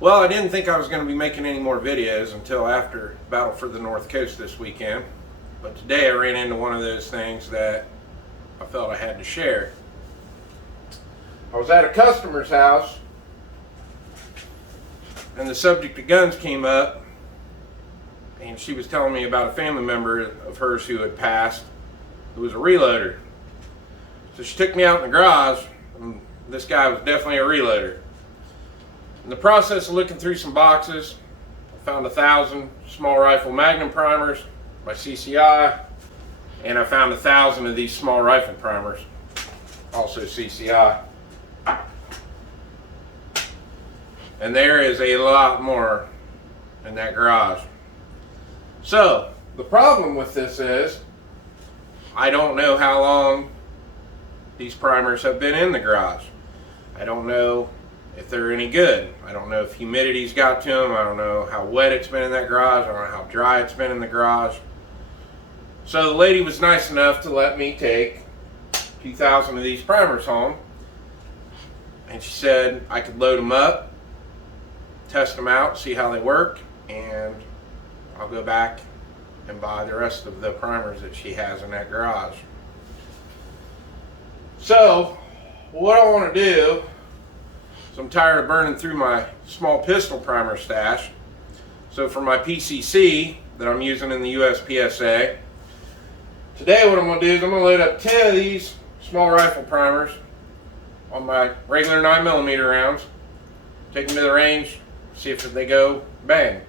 Well, I didn't think I was going to be making any more videos until after Battle for the North Coast this weekend. But today I ran into one of those things that I felt I had to share. I was at a customer's house and the subject of guns came up, and she was telling me about a family member of hers who had passed, who was a reloader. So she took me out in the garage, and this guy was definitely a reloader. In the process of looking through some boxes, I found 1,000 small rifle magnum primers by CCI, and I found 1,000 of these small rifle primers, also CCI. And there is a lot more in that garage. So the problem with this is I don't know how long these primers have been in the garage. I don't know if they're any good. I don't know if humidity's got to them. I don't know how wet it's been in that garage. I don't know how dry it's been in the garage. So the lady was nice enough to let me take 2,000 of these primers home, and she said I could load them up, test them out, see how they work, and I'll go back and buy the rest of the primers that she has in that garage. So what I want to do, so I'm tired of burning through my small pistol primer stash. So for my PCC that I'm using in the USPSA, today what I'm going to do is I'm going to load up 10 of these small rifle primers on my regular 9mm rounds, take them to the range, see if they go bang.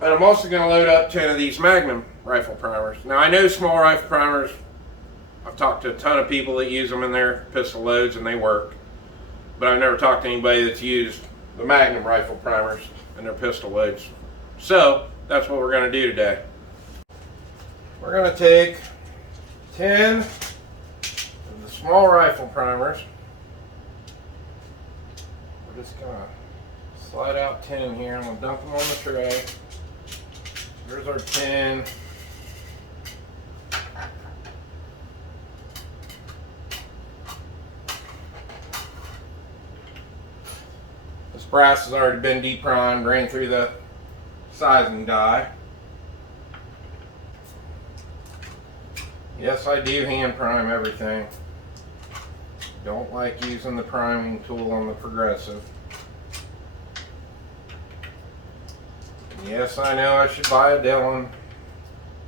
And I'm also going to load up 10 of these magnum rifle primers. Now I know small rifle primers, I've talked to a ton of people that use them in their pistol loads and they work, but I've never talked to anybody that's used the magnum rifle primers in their pistol loads. So that's what we're going to do today. We're going to take 10 of the small rifle primers. We're just going to slide out 10 here. I'm going to dump them on the tray. Here's our 10. This brass has already been deprimed, ran through the sizing die. Yes, I do hand prime everything. Don't like using the priming tool on the Progressive. Yes, I know I should buy a Dillon.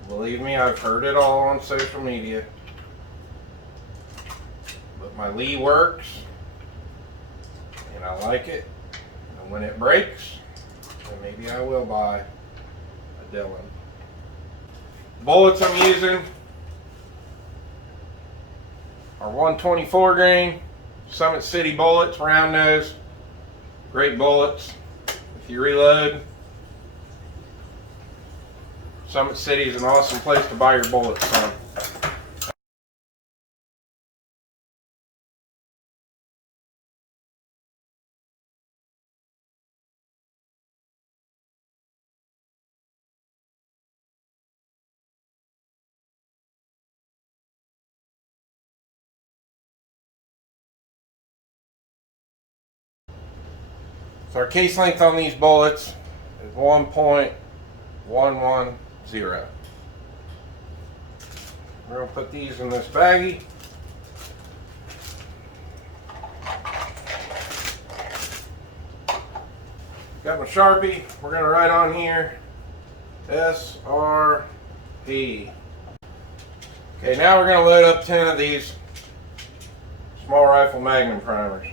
Believe me, I've heard it all on social media. But my Lee works, and I like it. And when it breaks, then maybe I will buy a Dillon. Bullets I'm using are 124 grain Summit City bullets, round nose, great bullets. If you reload, Summit City is an awesome place to buy your bullets from. So our case length on these bullets is 1.110. We're going to put these in this baggie. Got my Sharpie. We're going to write on here SRP. Okay, now we're going to load up 10 of these small rifle magnum primers.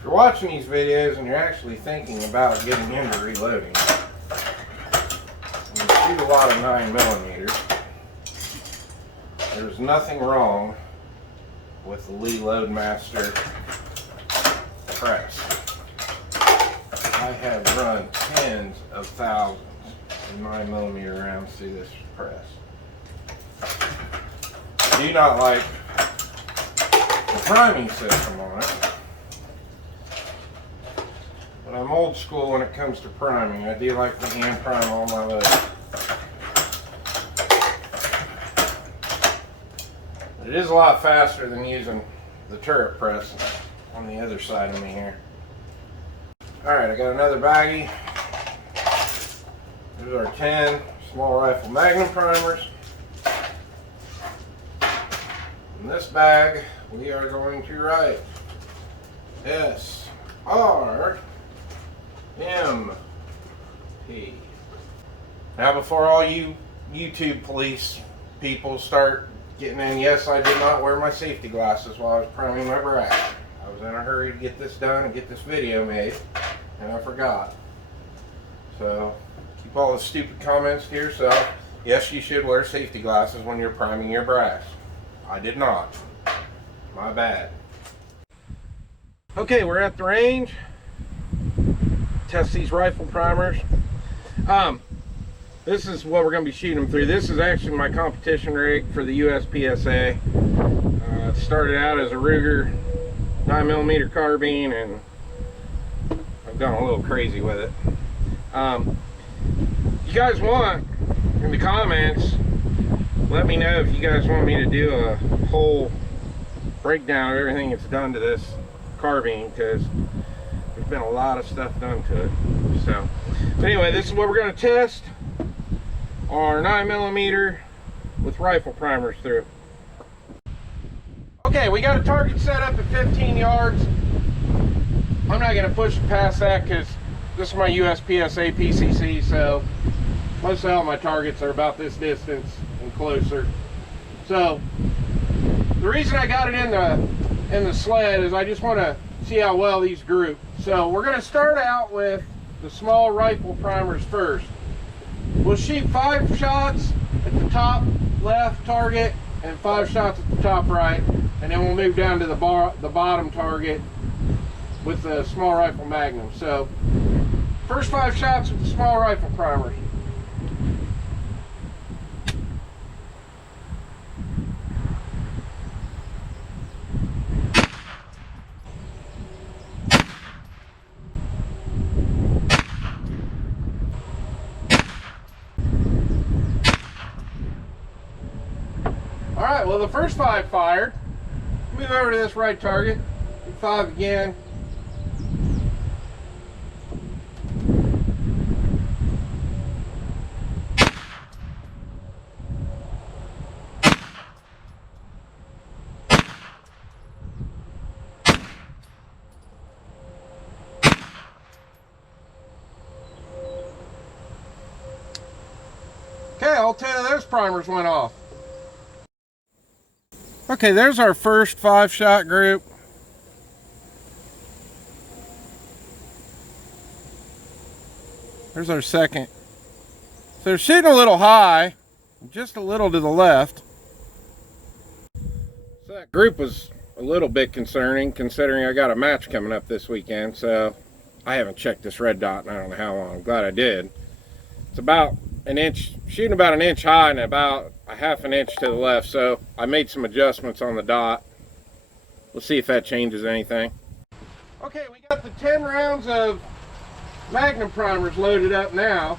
If you're watching these videos and you're actually thinking about getting into reloading, and you shoot a lot of 9mm, There's nothing wrong with the Lee Loadmaster press. I have run tens of thousands of 9mm rounds through this press. I do not like the priming system on it, but I'm old school when it comes to priming. I do like to hand prime all my loads. It is a lot faster than using the turret press on the other side of me here. Alright, I got another baggie. There's our 10 small rifle magnum primers. In this bag, we are going to write SRMP. Now, before all you YouTube police people start getting in, yes, I did not wear my safety glasses while I was priming my brass. I was in a hurry to get this done and get this video made, and I forgot. So, keep all the stupid comments to yourself. Yes, you should wear safety glasses when you're priming your brass. I did not. My bad. Okay, we're at the range. Test these rifle primers. This is what we're going to be shooting them through. This is actually my competition rig for the USPSA. It started out as a Ruger 9mm carbine, and I've gone a little crazy with it. You guys want, in the comments, let me know if you guys want me to do a whole breakdown of everything that's done to this carbine, because there's been a lot of stuff done to it. So, but anyway, this is what we're going to test our 9mm with rifle primers through. Okay, we got a target set up at 15 yards. I'm not going to push it past that because this is my USPSA PCC, so most of all my targets are about this distance and closer. So the reason I got it in the sled is I just want to see how well these group. So we're going to start out with the small rifle primers first. We'll shoot 5 shots at the top left target and 5 shots at the top right, and then we'll move down to the bottom target with the small rifle magnum. So first 5 shots with the small rifle primers. Alright, well the first 5 fired. Move over to this right target. Do 5 again. Okay, all 10 of those primers went off. Okay, there's our first 5-shot group. There's our second. So they're shooting a little high, just a little to the left. So that group was a little bit concerning, considering I got a match coming up this weekend, so I haven't checked this red dot in I don't know how long. I'm glad I did. It's about an inch, shooting about an inch high and about a half an inch to the left, so I made some adjustments on the dot. We'll see if that changes anything. Okay, we got the 10 rounds of magnum primers loaded up now.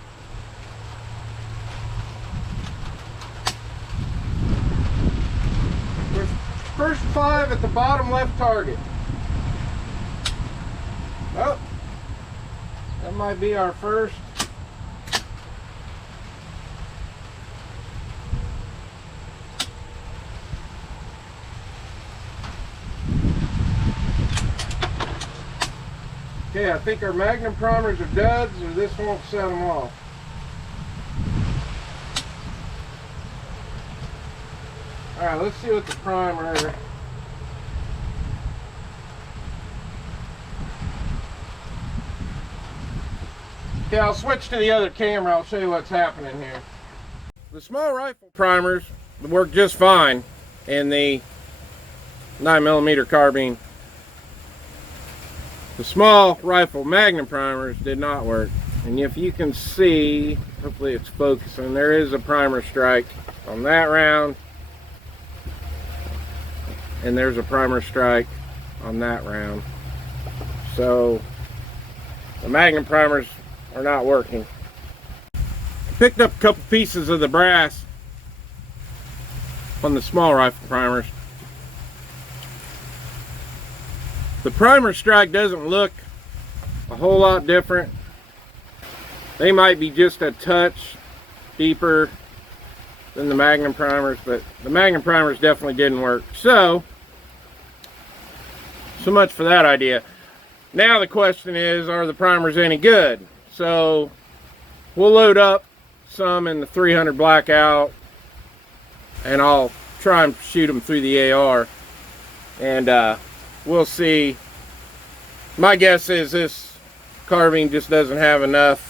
There's first 5 at the bottom left target. Oh, that might be our first. Okay, I think our magnum primers are duds, or this won't set them off. Alright, let's see what the primer. Okay, I'll switch to the other camera. I'll show you what's happening here. The small rifle primers work just fine. in the 9mm carbine. The small rifle magnum primers did not work. And if you can see, hopefully it's focusing, there is a primer strike on that round. And there's a primer strike on that round. So the magnum primers are not working. I picked up a couple pieces of the brass on the small rifle primers. The primer strike doesn't look a whole lot different. They might be just a touch deeper than the magnum primers, but the magnum primers definitely didn't work. So much for that idea. Now the question is, are the primers any good? So we'll load up some in the 300 blackout, and I'll try and shoot them through the AR, and we'll see. My guess is this carbine just doesn't have enough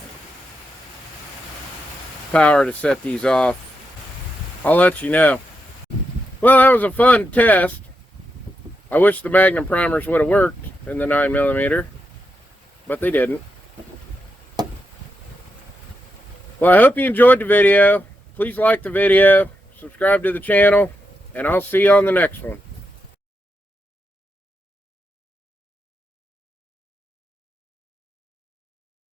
power to set these off. I'll let you know. Well, that was a fun test. I wish the magnum primers would have worked in the 9mm, but they didn't. Well, I hope you enjoyed the video. Please like the video, subscribe to the channel, and I'll see you on the next one.